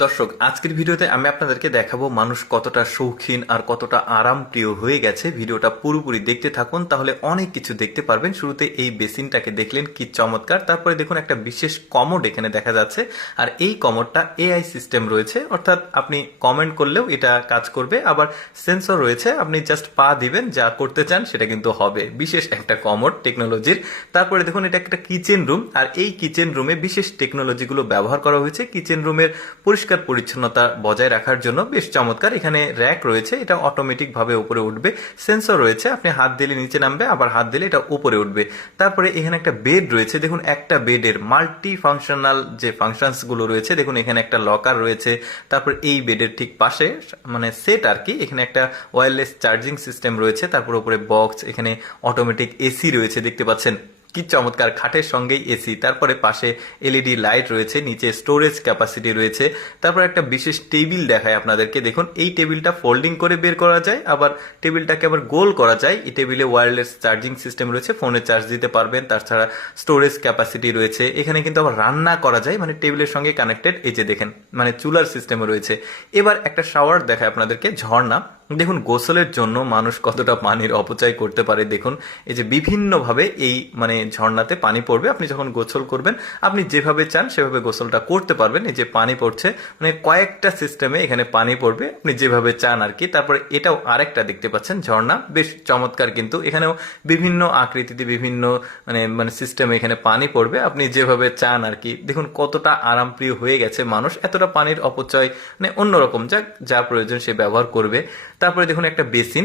দর্শক, আজকের ভিডিওতে আমি আপনাদেরকে দেখাবো মানুষ কতটা শৌখিন আর কতটা আরামপ্রিয় হয়ে গেছে। ভিডিওটা পুরোপুরি দেখতে থাকুন, তাহলে অনেক কিছু দেখতে পারবেন। শুরুতে এই বেসিনটাকে দেখলেন, কি চমৎকার। তারপরে দেখুন একটা বিশেষ কমোড এখানে দেখা যাচ্ছে, আর এই কমোডটা এআই সিস্টেম রয়েছে, অর্থাৎ আপনি কমেন্ট করলেও এটা কাজ করবে। আবার সেন্সর রয়েছে, আপনি জাস্ট পা দিবেন, যা করতে চান সেটা কিন্তু হবে। বিশেষ একটা কমোড টেকনোলজির। তারপরে দেখুন এটা একটা কিচেন রুম, আর এই কিচেন রুমে বিশেষ টেকনোলজিগুলো ব্যবহার করা হয়েছে কিচেন রুমের পরিষ্কার পরিচ্ছন্নতা বজায় রাখার জন্য। বেশ চমৎকার। এখানে র্যাক রয়েছে, এটা অটোমেটিক ভাবে উপরে উঠবে। সেন্সর রয়েছে, আপনি হাত দিলে নিচে নামবে, আবার হাত দিলে এটা উপরে উঠবে। তারপরে এখানে একটা বেড রয়েছে, দেখুন একটা বেডের মাল্টি ফাংশনাল যে ফাংশনস গুলো রয়েছে। দেখুন এখানে একটা লকার রয়েছে। তারপর এই বেডের ঠিক পাশে মানে সেট আর কি, এখানে একটা ওয়্যারলেস চার্জিং সিস্টেম রয়েছে। তারপর উপরে বক্স, এখানে অটোমেটিক এসি রয়েছে, দেখতে পাচ্ছেন কি চমৎকার। খাটের সঙ্গেই এসি। তারপরে পাশে এলইডি লাইট রয়েছে, নিচে স্টোরেজ ক্যাপাসিটি রয়েছে। তারপর একটা বিশেষ টেবিল দেখায় আপনাদেরকে। দেখুন এই টেবিলটা ফোল্ডিং করে বের করা যায়, আবার টেবিলটাকে আবার গোল করা যায়। এই টেবিলে ওয়্যারলেস চার্জিং সিস্টেম রয়েছে, ফোনে চার্জ দিতে পারবেন। তাছাড়া স্টোরেজ ক্যাপাসিটি রয়েছে। এখানে কিন্তু আবার রান্না করা যায়, মানে টেবিলের সঙ্গে কানেক্টেড। এই যে দেখেন, মানে চুলার সিস্টেমও রয়েছে। এবার একটা শাওয়ার দেখায় আপনাদেরকে, ঝর্ণা। দেখুন গোসলের জন্য মানুষ কতটা পানির অপচয় করতে পারে। দেখুন এই যে বিভিন্নভাবে এই মানে ঝর্ণাতে পানি পড়বে। আপনি যখন গোসল করবেন, আপনি যেভাবে চান সেভাবে গোসলটা করতে পারবেন। এই যে পানি পড়ছে, মানে কয়েকটা সিস্টেমে এখানে পানি পড়বে, আপনি যেভাবে চান আর কি। তারপরে এটাও আরেকটা দেখতে পাচ্ছেন ঝর্ণা, বেশ চমৎকার। কিন্তু এখানেও বিভিন্ন আকৃতিতে বিভিন্ন মানে মানে সিস্টেমে এখানে পানি পড়বে, আপনি যেভাবে চান আর কি। দেখুন কতটা আরামপ্রিয় হয়ে গেছে মানুষ, এতটা পানির অপচয় মানে অন্যরকম, যা প্রয়োজন সে ব্যবহার করবে। তারপরে দেখুন একটা বেসিন।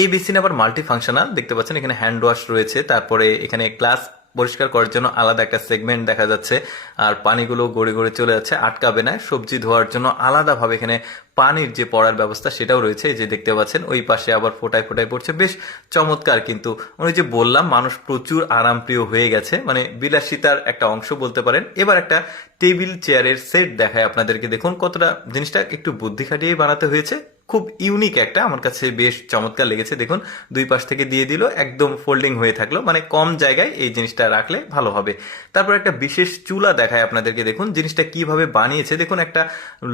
এই বেসিন আবার মাল্টি ফাংশনাল, দেখতে পাচ্ছেন এখানে হ্যান্ড ওয়াশ রয়েছে। তারপরে এখানে গ্লাস পরিষ্কার করার জন্য আলাদা একটা সেগমেন্ট দেখা যাচ্ছে, আর পানিগুলো গড়ে গড়ে চলে যাচ্ছে, আটকাবে না। সবজি ধোয়ার জন্য আলাদাভাবে এখানে পানির যে পড়ার ব্যবস্থা সেটাও রয়েছে, এই যে দেখতে পাচ্ছেন। ওই পাশে আবার ফোটায় ফোটায় পড়ছে, বেশ চমৎকার। কিন্তু ওই যে বললাম, মানুষ প্রচুর আরামপ্রিয় হয়ে গেছে, মানে বিলাসিতার একটা অংশ বলতে পারেন। এবার একটা টেবিল চেয়ারের সেট দেখায় আপনাদেরকে। দেখুন কতটা জিনিসটা একটু বুদ্ধি খাটিয়ে বানাতে হয়েছে। খুব ইউনিক একটা, আমার কাছে বেশ চমৎকার লেগেছে। দেখুন দুই পাশ থেকে দিয়ে দিল, একদম ফোল্ডিং হয়ে থাকলো, মানে কম জায়গায় এই জিনিসটা রাখলে ভালো হবে। তারপর একটা বিশেষ চুলা দেখায় আপনাদেরকে। দেখুন জিনিসটা কিভাবে বানিয়েছে। দেখুন একটা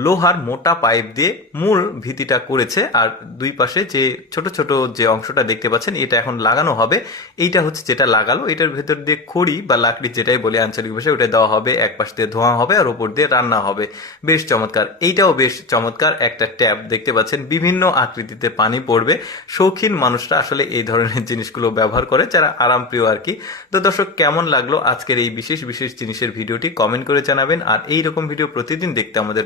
লোহার মোটা পাইপ দিয়ে মূল ভিতিটা করেছে, আর দুই পাশে যে ছোট ছোট যে অংশটা দেখতে পাচ্ছেন, এটা এখন লাগানো হবে। এইটা হচ্ছে যেটা লাগালো, এটার ভেতর দিয়ে খড়ি বা লাকড়ি যেটাই বলে আঞ্চলিক ভাষায়, ওটা দেওয়া হবে। এক পাশ দিয়ে ধোঁয়া হবে আর ওপর দিয়ে রান্না হবে। বেশ চমৎকার। এইটাও বেশ চমৎকার একটা ট্যাপ, দেখতে পাচ্ছেন বিভিন্ন আকৃতিতে পানি পড়বে। শৌখিন মানুষরা আসলে এই ধরনের জিনিসগুলো ব্যবহার করে, যারা আরামপ্রিয় আর কি। তো দর্শক, কেমন লাগলো আজকের এই বিশেষ বিশেষ জিনিসের ভিডিওটি কমেন্ট করে জানাবেন। আর এই রকম ভিডিও প্রতিদিন দেখতে আমাদের